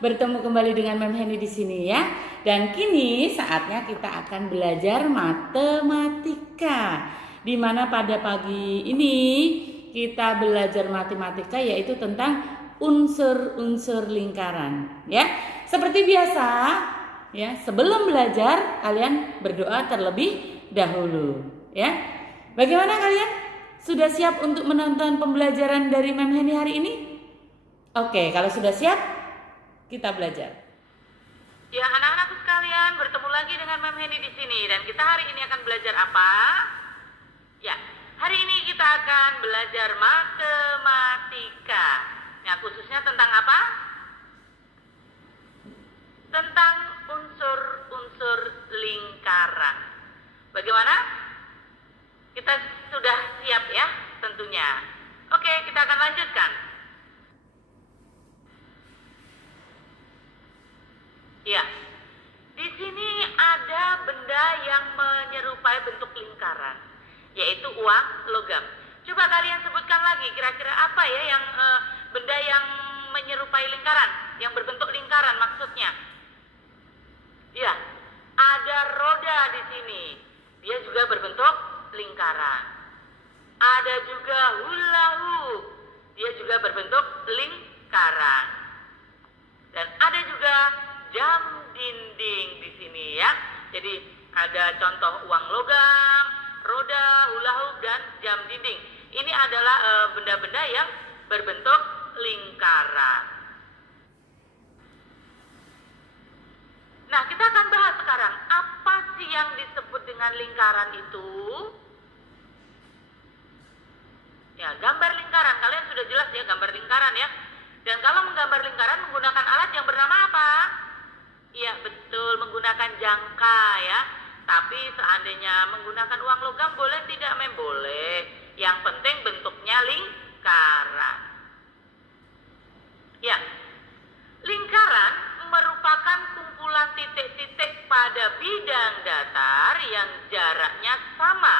bertemu kembali dengan Mem Henny di sini ya. Dan kini saatnya kita akan belajar matematika. Di mana pada pagi ini kita belajar matematika yaitu tentang unsur-unsur lingkaran ya. Seperti biasa ya, sebelum belajar kalian berdoa terlebih dahulu ya. Bagaimana kalian? Sudah siap untuk menonton pembelajaran dari Mem Henny hari ini? Oke, kalau sudah siap, kita belajar. Ya, anak-anakku sekalian, bertemu lagi dengan Mem Henny di sini dan kita hari ini akan belajar apa? Ya, hari ini kita akan belajar matematika. Nah, khususnya tentang apa? Tentang unsur-unsur lingkaran. Bagaimana? Kita sudah siap ya, tentunya. Oke, kita akan lanjutkan. Ya, di sini ada benda yang menyerupai bentuk lingkaran, yaitu uang logam. Coba kalian sebutkan lagi, kira-kira apa ya yang benda yang menyerupai lingkaran, yang berbentuk lingkaran maksudnya? Ya, ada roda di sini, dia juga berbentuk lingkaran. Ada juga hula hoop, dia juga berbentuk lingkaran. Dan ada juga jam dinding di sini ya. Jadi ada contoh uang logam, roda, hula hoop dan jam dinding. Ini adalah benda-benda yang berbentuk lingkaran. Nah, kita akan bahas sekarang apa sih yang disebut dengan lingkaran itu? Ya, gambar lingkaran. Kalian sudah jelas ya gambar lingkaran ya. Dan kalau menggambar lingkaran menggunakan alat yang bernama apa? Iya betul, menggunakan jangka ya. Tapi seandainya menggunakan uang logam boleh tidak, Mem? Boleh. Yang penting bentuknya lingkaran. Ya, lingkaran merupakan kumpulan titik-titik pada bidang datar yang jaraknya sama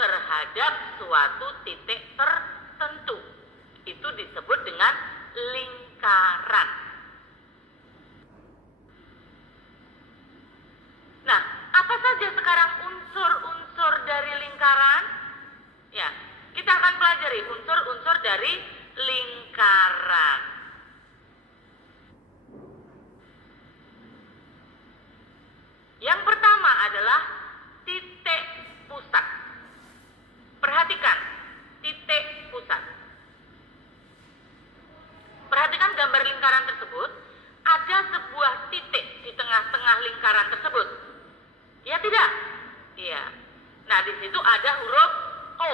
terhadap suatu titik tertentu. Itu disebut dengan lingkaran. Nah, apa saja sekarang unsur-unsur dari lingkaran? Ya, kita akan pelajari unsur-unsur dari lingkaran. Yang pertama adalah titik pusat. Perhatikan, titik pusat. Perhatikan gambar lingkaran tersebut, ada sebuah titik di tengah-tengah lingkaran tersebut. Ya tidak? Iya. Nah, di situ ada huruf O.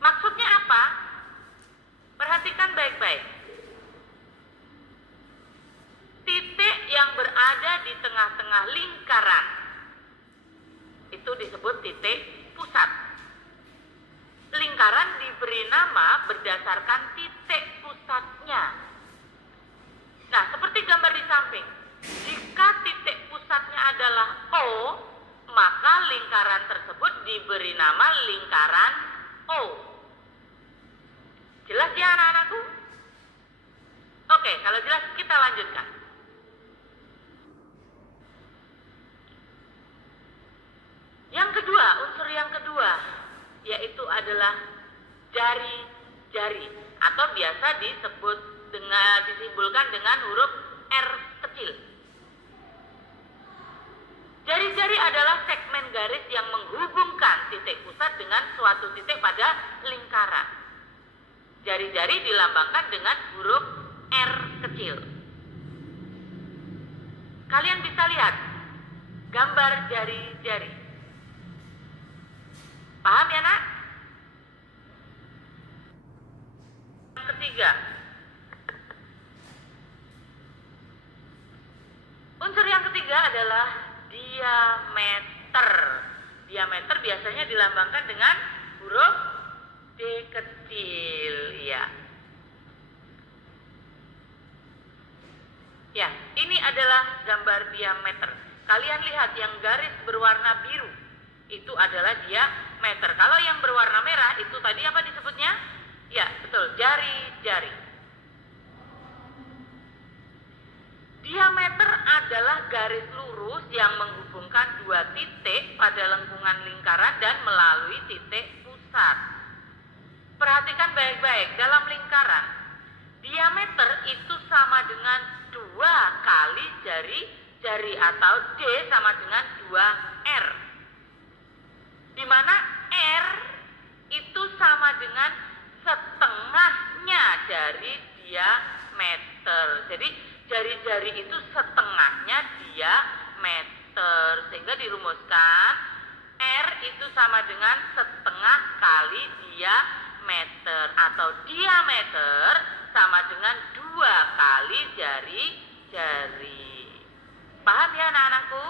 Maksudnya apa? Perhatikan baik-baik. Titik yang berada di tengah-tengah lingkaran itu disebut titik pusat. Lingkaran diberi nama berdasarkan titik pusatnya. Nah, seperti gambar di samping. Jika titik pusatnya adalah O, maka lingkaran tersebut diberi nama lingkaran O. Jelas ya anak-anakku? Oke, kalau jelas kita lanjutkan. Yang kedua, unsur yang kedua yaitu adalah jari-jari atau biasa disimbolkan dengan huruf R kecil. Jari-jari adalah segmen garis yang menghubungkan titik pusat dengan suatu titik pada lingkaran. Jari-jari dilambangkan dengan huruf R kecil. Kalian bisa lihat gambar jari-jari. Paham ya nak? Yang ketiga, unsur yang ketiga adalah diameter. Diameter biasanya dilambangkan dengan huruf D kecil, ya. Ya, ini adalah gambar diameter. Kalian lihat yang garis berwarna biru itu adalah diameter. Kalau yang berwarna merah itu tadi apa disebutnya? Ya, betul, jari-jari. Diameter adalah garis lurus yang menghubungkan dua titik pada lengkungan lingkaran dan melalui titik pusat. Perhatikan baik-baik, dalam lingkaran, diameter itu sama dengan 2 kali jari atau D sama dengan 2R. Di mana R itu sama dengan setengahnya dari diameter. Jadi jari-jari itu setengahnya diameter. Sehingga dirumuskan R itu sama dengan setengah kali diameter. Atau diameter sama dengan 2 kali jari-jari. Paham ya anak-anakku?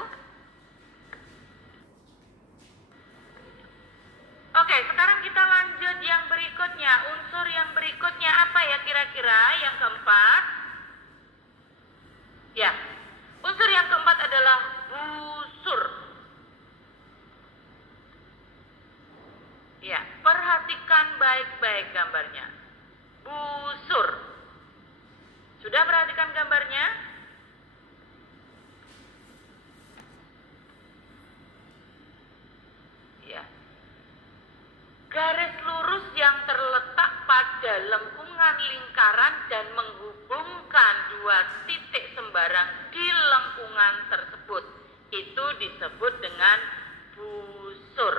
Oke, sekarang kita lanjut yang berikutnya. Unsur yang berikutnya apa ya kira-kira? Yang keempat. Ya, unsur yang keempat adalah busur. Ya, perhatikan baik-baik gambarnya. Busur. Sudah perhatikan gambarnya? Ya. Garis lurus yang terletak pada lengkungan lingkaran dan menghubungkan dua titik sembarang di lengkungan tersebut. Itu disebut dengan busur.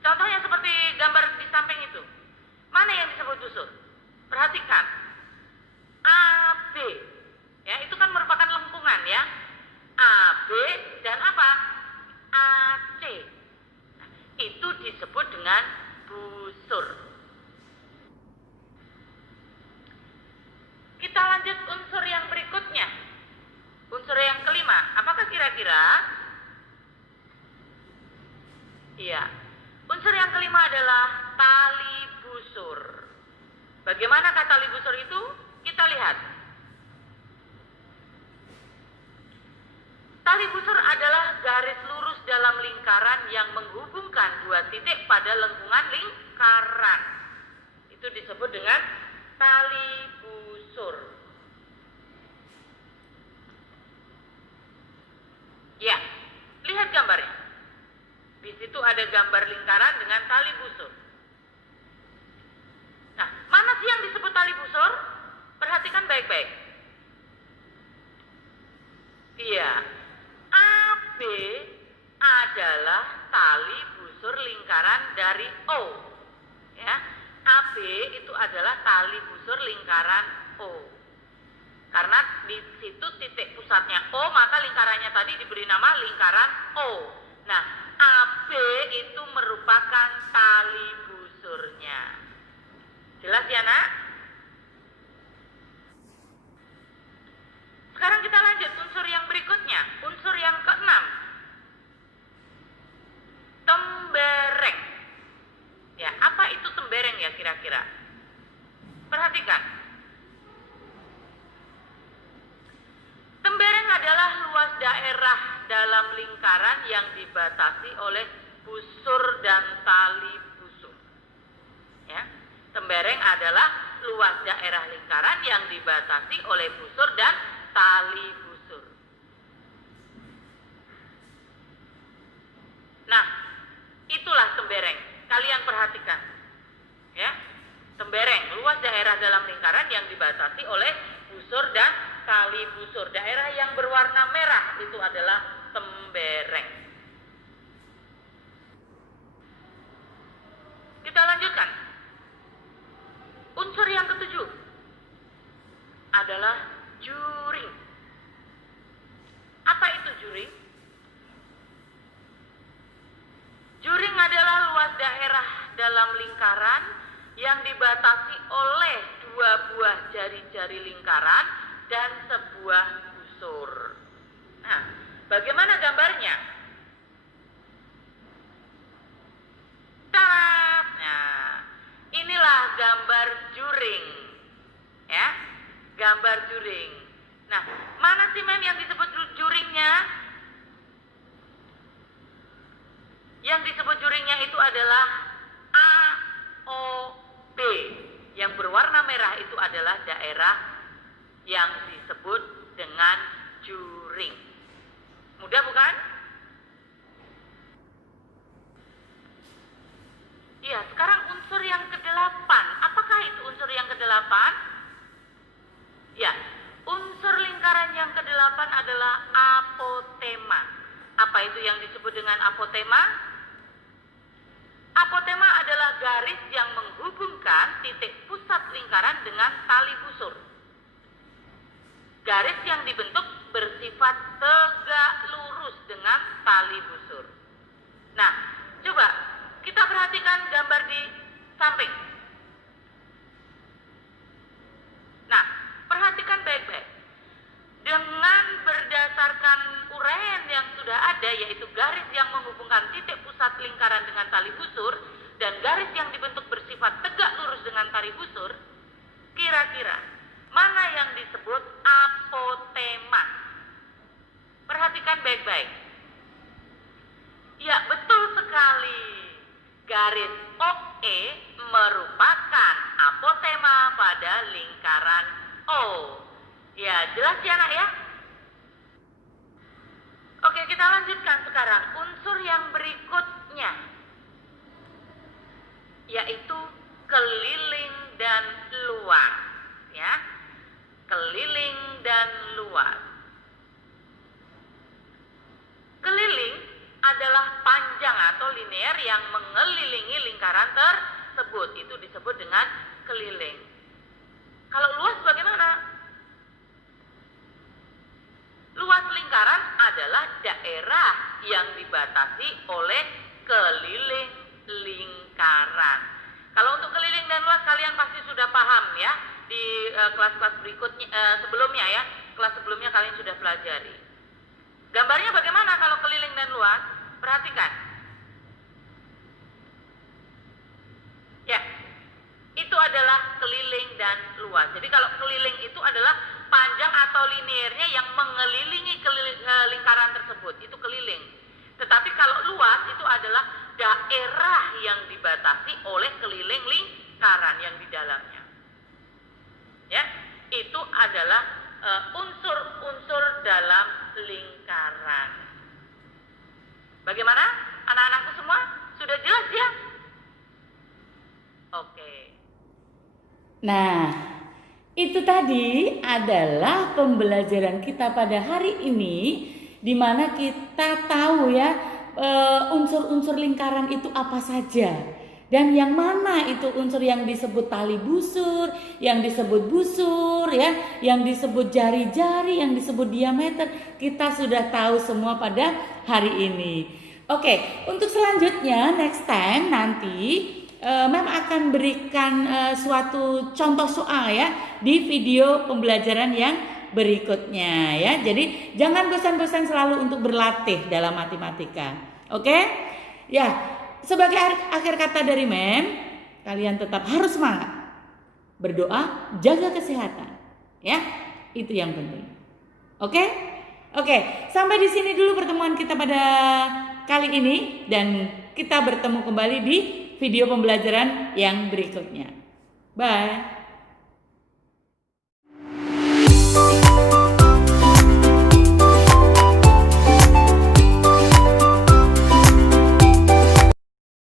Contohnya seperti gambar di samping itu. Mana yang disebut busur? Perhatikan. AB. Ya, itu kan merupakan lengkungan ya. AB dan apa? AC. Nah, itu disebut dengan busur. Kita lanjut unsur yang berikutnya. Unsur yang kelima. Apakah kira-kira? Iya. Unsur yang kelima adalah tali busur. Bagaimanakah tali busur itu? Kita lihat. Tali busur adalah garis lurus dalam lingkaran yang menghubungkan dua titik pada lengkungan lingkaran. Itu disebut dengan tali busur. Ya, lihat gambarnya. Di situ ada gambar lingkaran dengan tali busur. Nah, mana sih yang disebut tali busur? Perhatikan baik-baik. Iya, AB adalah tali busur lingkaran dari O. Ya, AB itu adalah tali busur lingkaran O. Karena di situ titik pusatnya O, maka lingkarannya tadi diberi nama lingkaran O. Nah, AB itu merupakan tali busurnya. Jelas ya, Nak? Sekarang kita lanjut unsur yang berikutnya. Unsur yang keenam. Tembereng. Ya, apa itu tembereng ya kira-kira? Perhatikan. Tembereng adalah luas daerah dalam lingkaran yang dibatasi oleh busur dan tali busur. Ya, tembereng adalah luas daerah lingkaran yang dibatasi oleh busur dan tali busur. Nah, itulah tembereng. Kalian perhatikan. Ya, tembereng luas daerah dalam lingkaran yang dibatasi oleh busur dan tali busur. Daerah yang berwarna merah itu adalah tembereng. Kita lanjutkan. Unsur yang ketujuh adalah juring. Apa itu juring? Juring adalah luas daerah dalam lingkaran yang dibatasi oleh dua buah jari-jari lingkaran dan sebuah busur. Nah, bagaimana gambarnya? Tarap. Nah, inilah gambar juring. Ya, gambar juring. Nah, mana sih men yang disebut juringnya? Yang disebut juringnya itu adalah AOB. Yang berwarna merah itu adalah daerah yang disebut dengan juring. Mudah bukan? Ya, sekarang unsur yang ke-8. Apakah itu unsur yang ke-8? Ya, unsur lingkaran yang ke-8 adalah apotema. Apa itu yang disebut dengan apotema? Apotema adalah garis yang menghubungkan titik pusat lingkaran dengan tali busur. Garis yang dibentuk bersifat tegak lurus dengan tali busur. Nah, coba kita perhatikan gambar di samping. Nah, perhatikan baik-baik. Dengan berdasarkan uraian yang sudah ada, yaitu garis yang menghubungkan titik pusat lingkaran dengan tali busur dan garis yang dibentuk bersifat tegak lurus dengan tali busur, kira-kira mana yang disebut apotema? Perhatikan baik-baik. Ya, betul sekali. Garis OE merupakan apotema pada lingkaran O. Ya, jelas ya nak ya? Oke, kita lanjutkan sekarang unsur yang berikutnya, yaitu keliling dan luas. Ya, keliling dan luas. Keliling adalah panjang atau linear yang mengelilingi lingkaran tersebut. Itu disebut dengan keliling. Kalau luas bagaimana? Luas lingkaran adalah daerah yang dibatasi oleh keliling lingkaran. Kalau untuk keliling dan luas kalian pasti sudah paham ya. Di kelas-kelas berikutnya, sebelumnya ya. Kelas sebelumnya kalian sudah pelajari. Gambarnya bagaimana kalau keliling dan luas? Perhatikan. Ya, itu adalah keliling dan luas. Jadi kalau keliling itu adalah panjang atau linearnya yang mengelilingi lingkaran tersebut. Itu keliling. Tetapi kalau luas itu adalah daerah yang dibatasi oleh keliling lingkaran yang di dalamnya. Ya, itu adalah unsur-unsur dalam lingkaran. Bagaimana anak-anakku semua? Sudah jelas ya? Oke. Nah, itu tadi adalah pembelajaran kita pada hari ini, di mana kita tahu ya unsur-unsur lingkaran itu apa saja. Dan yang mana itu unsur yang disebut tali busur, yang disebut busur ya, yang disebut jari-jari, yang disebut diameter. Kita sudah tahu semua pada hari ini. Oke, untuk selanjutnya next time nanti Mem akan berikan suatu contoh soal ya di video pembelajaran yang berikutnya ya. Jadi jangan bosan-bosan selalu untuk berlatih dalam matematika. Oke? Ya. Sebagai akhir kata dari Mem, kalian tetap harus semangat. Berdoa, jaga kesehatan. Ya, itu yang penting. Oke? Oke, sampai di sini dulu pertemuan kita pada kali ini dan kita bertemu kembali di video pembelajaran yang berikutnya. Bye.